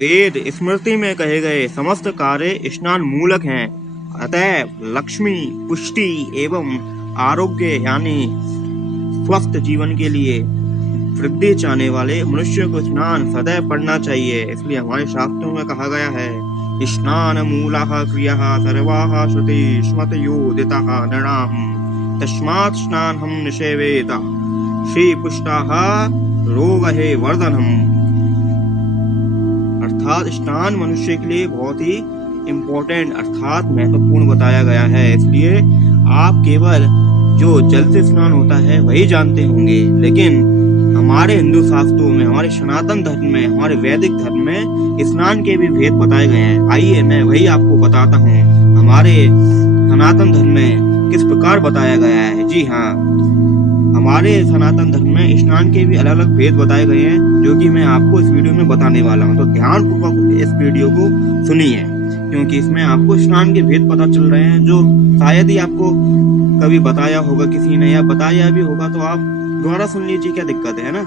वेद स्मृति में कहे गए समस्त कार्य स्नान मूलक हैं। अतः लक्ष्मी, पुष्टि एवं आरोग्य यानी स्वस्थ जीवन के लिए वृद्धि चाहने वाले मनुष्य को स्नान सदैव पढ़ना चाहिए। इसलिए हमारे शास्त्रों में कहा गया है, स्नान मूलः क्रियः सर्वाः श्रुति स्मृतयोदितः नृणाम् तस्मात् स्नानं निषेवेत श्री पुष्टाः रोगहे वर्धनम्। अर्थात स्नान मनुष्य के लिए बहुत ही इम्पोर्टेंट अर्थात महत्वपूर्ण बताया गया है। इसलिए आप केवल जो जल से स्नान होता है वही जानते होंगे, लेकिन हमारे हिंदू शास्त्रों में, हमारे सनातन धर्म में, हमारे वैदिक धर्म में स्नान के भी भेद बताए गए हैं। आइए मैं वही आपको बताता हूँ हमारे सनातन धर्म में किस प्रकार बताया गया है। जी हाँ, हमारे सनातन धर्म में स्नान के भी अलग अलग भेद बताए गए हैं, जो कि मैं आपको इस वीडियो में बताने वाला हूँ। तो ध्यान पूर्वक इस वीडियो को सुनिए, क्योंकि इसमें आपको स्नान के भेद पता चल रहे हैं, जो शायद ही आपको कभी बताया होगा किसी ने, या बताया भी होगा तो आप दोबारा सुन लीजिए, क्या दिक्कत है ना।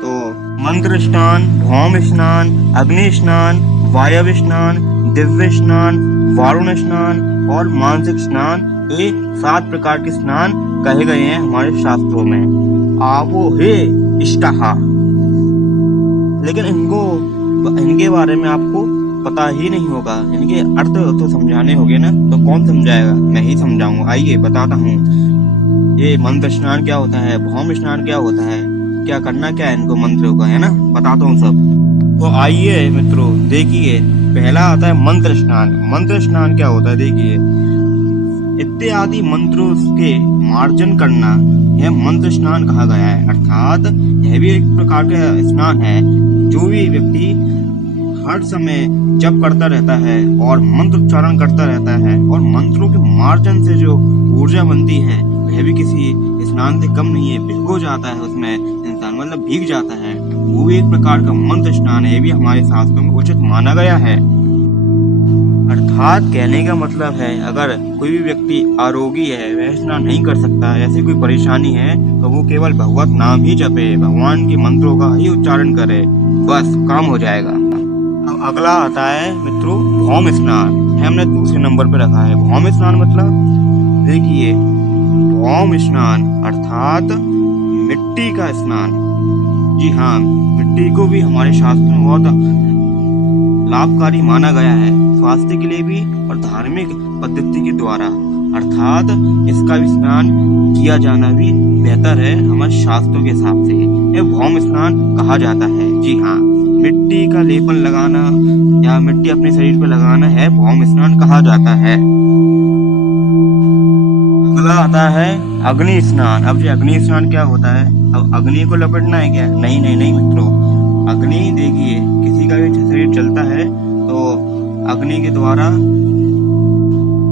तो मंत्र स्नान, भौम स्नान, अग्नि स्नान, वायव्य स्नान, दिव्य स्नान, वारुण स्नान और मानसिक स्नान, ये 7 प्रकार के स्नान कहे गए हैं हमारे शास्त्रों में। आवो हे इष्टहा, लेकिन इनके बारे में आपको पता ही नहीं होगा। इनके अर्थ तो समझाने होंगे ना, तो कौन समझाएगा, मैं ही समझाऊंगा। आइए बताता हूँ ये मंत्र स्नान क्या होता है, भौम स्नान क्या होता है, क्या करना क्या है इनको मंत्रों का, है ना, बताता हूँ सब। तो आइए मित्रों देखिए, पहला आता है मंत्र स्नान। मंत्र स्नान क्या होता है देखिए, इत्यादि मंत्रों के मार्जन करना, यह मंत्र स्नान कहा गया है। अर्थात यह भी एक प्रकार का स्नान है। जो भी व्यक्ति हर समय जप करता रहता है और मंत्र उच्चारण करता रहता है और मंत्रों के मार्जन से जो ऊर्जा बनती है वह भी किसी स्नान से कम नहीं है। भिगो जाता है उसमें इंसान, मतलब भीग जाता है, वो भी एक प्रकार का मंत्र स्नान है। ये भी हमारे शास्त्रों में उचित माना गया है। अर्थात कहने का मतलब है, अगर कोई भी व्यक्ति आरोगी है, वह स्नान नहीं कर सकता, ऐसी कोई परेशानी है, तो वो केवल भगवत नाम ही जपे, भगवान के मंत्रों का ही उच्चारण करे, बस काम हो जाएगा। अब अगला आता है मित्रों भौम स्नान, हमने दूसरे नंबर पे रखा है। भौम स्नान मतलब देखिए, भौम स्नान अर्थात मिट्टी का स्नान। जी हाँ, मिट्टी को भी हमारे शास्त्रों में बहुत लाभकारी माना गया है, स्वास्थ्य के लिए भी और धार्मिक पद्धति के द्वारा। अर्थात इसका भी स्नान किया जाना भी बेहतर है हमारे शास्त्रों के हिसाब से। यह भौम स्नान कहा जाता है। जी हाँ, मिट्टी का लेपन लगाना या मिट्टी अपने शरीर पर लगाना है भौम स्नान कहा जाता है। अगला आता है अग्नि स्नान। अब ये अग्नि स्नान क्या होता है, अब अग्नि को लपेटना है क्या, नहीं नहीं नहीं मित्रों। अग्नि देखिए, किसी का भी शरीर जलता है तो अग्नि के द्वारा,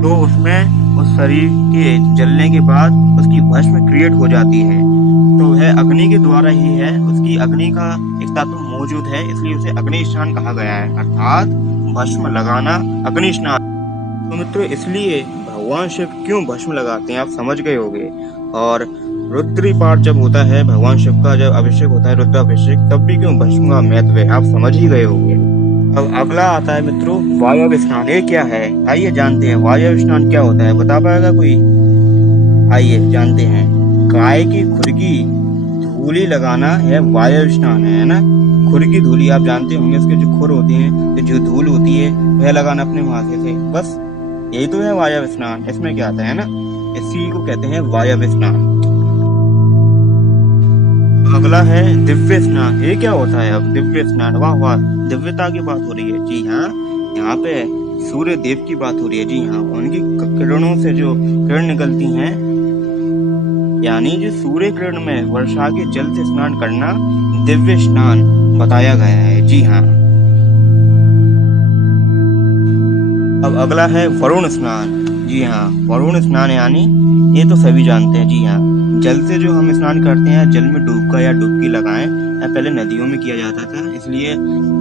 तो उसमें उस शरीर के जलने के बाद उसकी भस्म क्रिएट हो जाती है, तो वह अग्नि के द्वारा ही है, उसकी अग्नि का एक तत्व मौजूद है, इसलिए उसे अग्नि स्नान कहा गया है। अर्थात भस्म लगाना अग्नि स्नान। तो मित्रों, इसलिए भगवान शिव क्यों भस्म लगाते हैं आप समझ गए होंगे। और रुद्री पाठ जब होता है, भगवान शिव का जब अभिषेक होता है, रुद्राभिषेक, तब भी क्यों भस्म का महत्व है आप समझ ही गए होंगे। अब अगला आता है मित्रों वायव्य स्नान। ये क्या है, आइए जानते हैं वायव्य स्नान क्या होता है, बता पाएगा कोई? आइए जानते हैं। गाय की खुर की धूली लगाना है वायव्य स्नान है ना। खुर की धूली आप जानते होंगे, उसके जो खुर होती है, जो धूल होती है, वह लगाना अपने माथे से, बस यही तो है वायव्य स्नान। इसमें क्या आता है ना, इसी को कहते हैं वायव्य स्नान। अगला है दिव्य स्नान। ये क्या होता है अब दिव्य स्नान, वाह वाह, दिव्यता की बात हो रही है। जी हाँ, यहाँ पे सूर्य देव की बात हो रही है। जी हाँ, उनकी किरणों से जो किरण निकलती हैं, यानी जो सूर्य किरण में वर्षा के जल से स्नान करना दिव्य स्नान बताया गया है। जी हाँ। अब अगला है वरुण स्नान। जी हाँ, वरुण स्नान यानी, ये तो सभी जानते हैं। जी हाँ, जल से जो हम स्नान करते हैं, जल में डूबकर या डुबकी लगाएं, या पहले नदियों में किया जाता था, इसलिए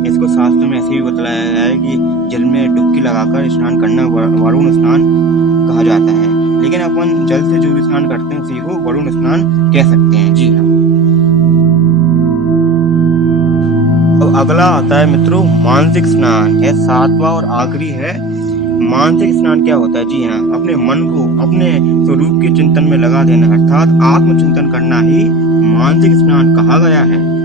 इसको शास्त्र में ऐसे भी बताया गया है कि जल में डुबकी लगाकर स्नान करना वरुण स्नान कहा जाता है। लेकिन अपन जल से जो भी स्नान करते हैं उसी को वरुण स्नान कह सकते हैं। जी हाँ। अब अगला आता है मित्रों मानसिक स्नान। यह सातवां और आखिरी है। मानसिक स्नान क्या होता है? जी हाँ, अपने मन को अपने स्वरूप के चिंतन में लगा देना अर्थात आत्मचिंतन करना ही मानसिक स्नान कहा गया है।